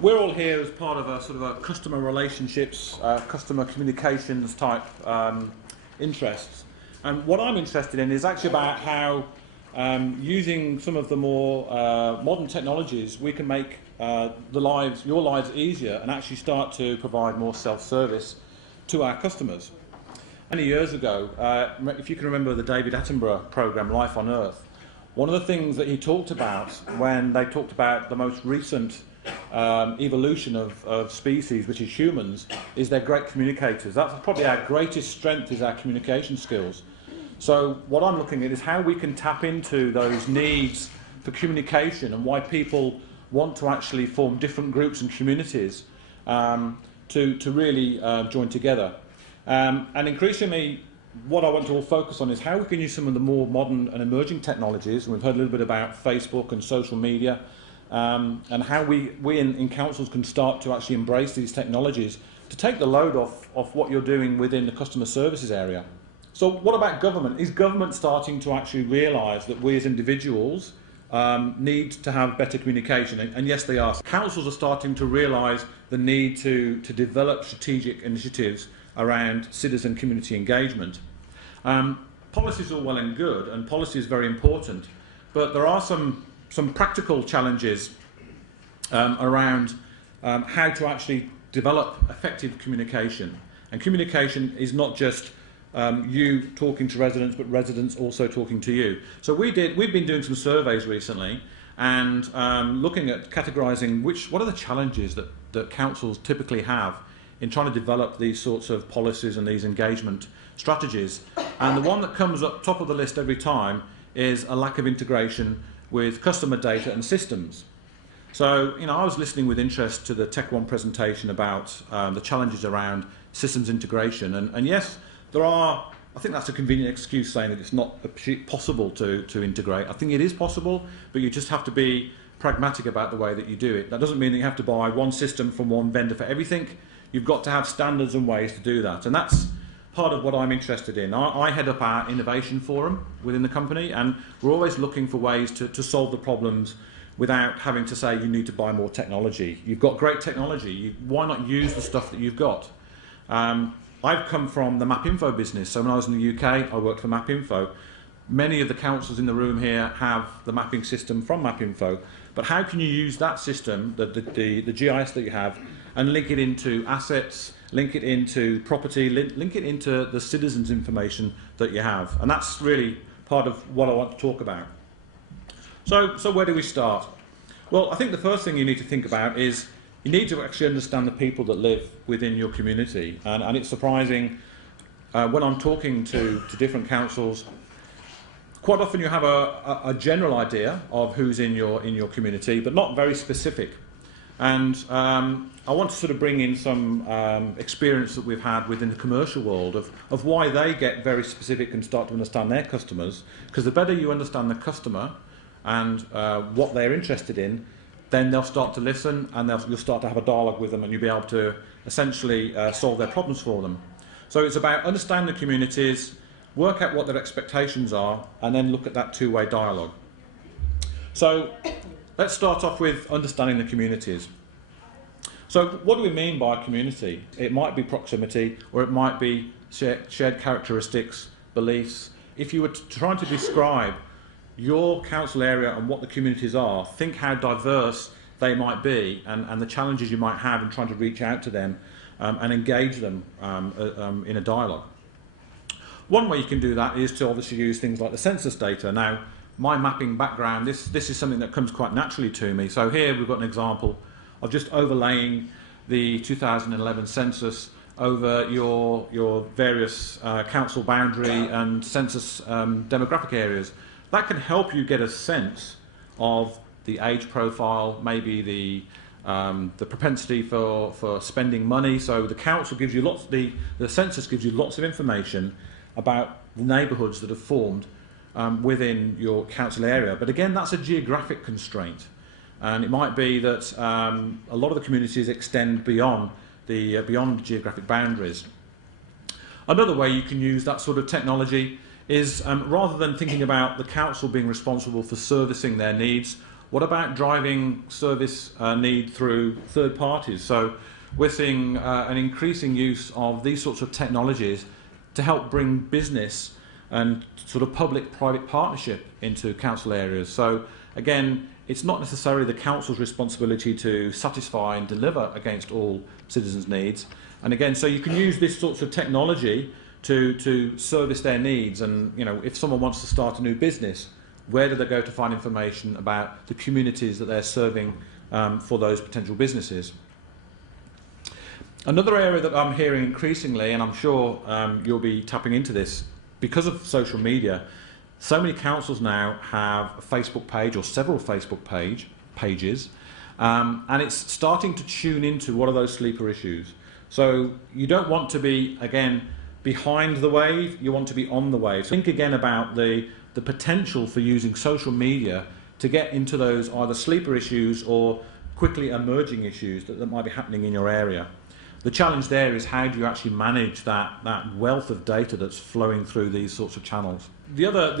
we're all here as part of a sort of a customer relationships, customer communications type interests. And what I'm interested in is actually about how using some of the more modern technologies we can make your lives easier and actually start to provide more self-service to our customers. Many years ago, if you can remember the David Attenborough program, Life on Earth, one of the things that he talked about when they talked about the most recent evolution of species, which is humans, is they're great communicators. That's probably our greatest strength, is our communication skills. So what I'm looking at is how we can tap into those needs for communication and why people want to actually form different groups and communities to really join together. And increasingly, what I want to all focus on is how we can use some of the more modern and emerging technologies. We've heard a little bit about Facebook and social media, and how we in councils can start to actually embrace these technologies to take the load off what you're doing within the customer services area. So what about government? Is government starting to actually realise that we as individuals need to have better communication? And yes, they are. Councils are starting to realise the need to develop strategic initiatives around citizen community engagement. Policy is all well and good, and policy is very important, but there are some practical challenges around how to actually develop effective communication. And communication is not just you talking to residents, but residents also talking to you. So we've been doing some surveys recently and looking at categorising what are the challenges that councils typically have in trying to develop these sorts of policies and these engagement strategies. And the one that comes up top of the list every time is a lack of integration with customer data and systems. So, I was listening with interest to the Tech One presentation about the challenges around systems integration. And yes, there are, I think that's a convenient excuse saying that it's not possible to integrate. I think it is possible, but you just have to be pragmatic about the way that you do it. That doesn't mean that you have to buy one system from one vendor for everything. You've got to have standards and ways to do that. And that's part of what I'm interested in. I head up our innovation forum within the company, and we're always looking for ways to solve the problems without having to say you need to buy more technology. You've got great technology. Why not use the stuff that you've got? I've come from the MapInfo business. So when I was in the UK, I worked for MapInfo. Many of the councils in the room here have the mapping system from MapInfo. But how can you use that system, the GIS that you have, and link it into assets, link it into property, link it into the citizens' information that you have? And that's really part of what I want to talk about. So where do we start? Well, I think the first thing you need to think about is you need to actually understand the people that live within your community. And it's surprising when I'm talking to different councils, quite often you have a general idea of who's in your community, but not very specific. And I want to sort of bring in some experience that we've had within the commercial world of why they get very specific and start to understand their customers. Because the better you understand the customer and what they're interested in, then they'll start to listen, and you'll start to have a dialogue with them, and you'll be able to essentially solve their problems for them. So it's about understanding the communities, work out what their expectations are, and then look at that two-way dialogue. So let's start off with understanding the communities. So what do we mean by community? It might be proximity, or it might be shared characteristics, beliefs. If you were trying to describe your council area and what the communities are, think how diverse they might be and the challenges you might have in trying to reach out to them and engage them in a dialogue. One way you can do that is to obviously use things like the census data. Now, my mapping background, this is something that comes quite naturally to me. So here we've got an example of just overlaying the 2011 census over your various council boundary and census demographic areas. That can help you get a sense of the age profile, maybe the propensity for spending money. So the council gives you the census gives you lots of information about the neighbourhoods that have formed within your council area. But again, that's a geographic constraint. And it might be that a lot of the communities extend beyond the geographic boundaries. Another way you can use that sort of technology is rather than thinking about the council being responsible for servicing their needs, What about driving service need through third parties? So we're seeing an increasing use of these sorts of technologies to help bring business and sort of public-private partnership into council areas. So again, it's not necessarily the council's responsibility to satisfy and deliver against all citizens' needs. And again, so you can use this sorts of technology to service their needs. And if someone wants to start a new business, where do they go to find information about the communities that they're serving for those potential businesses? Another area that I'm hearing increasingly, and I'm sure you'll be tapping into this, because of social media, so many councils now have a Facebook page or several Facebook pages, and it's starting to tune into what are those sleeper issues. So you don't want to be, again, behind the wave, you want to be on the wave. So think again about the potential for using social media to get into those either sleeper issues or quickly emerging issues that might be happening in your area. The challenge there is how do you actually manage that wealth of data that's flowing through these sorts of channels. The other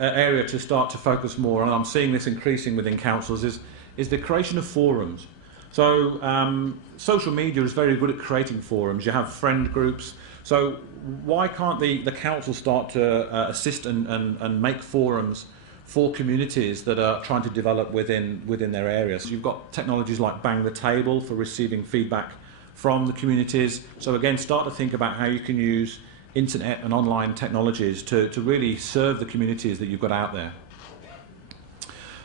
area to start to focus more, and I'm seeing this increasing within councils, is the creation of forums. So social media is very good at creating forums. You have friend groups. So why can't the council start to assist and make forums for communities that are trying to develop within their areas? So you've got technologies like Bang the Table for receiving feedback from the communities. So again, start to think about how you can use internet and online technologies to really serve the communities that you've got out there.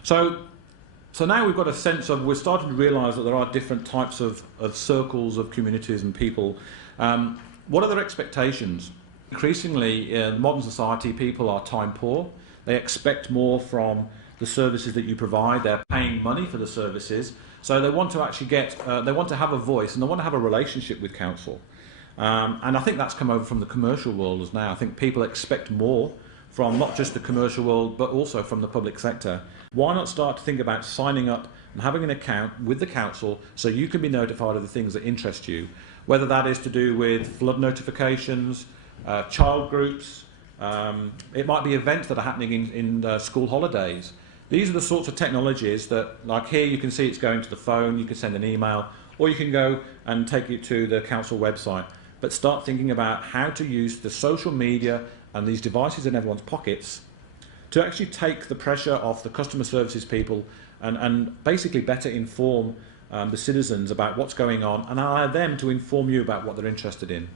So now we've got a sense of, we're starting to realise that there are different types of circles of communities and people. What are their expectations? Increasingly, in modern society, people are time poor. They expect more from the services that you provide. They're paying money for the services. So they want to actually they want to have a voice and they want to have a relationship with council. And I think that's come over from the commercial world as now. I think people expect more from not just the commercial world, but also from the public sector. Why not start to think about signing up and having an account with the council so you can be notified of the things that interest you, whether that is to do with flood notifications, child groups, it might be events that are happening in school holidays. These are the sorts of technologies that, like here, you can see it's going to the phone, you can send an email, or you can go and take it to the council website. But start thinking about how to use the social media and these devices in everyone's pockets to actually take the pressure off the customer services people and basically better inform the citizens about what's going on and allow them to inform you about what they're interested in.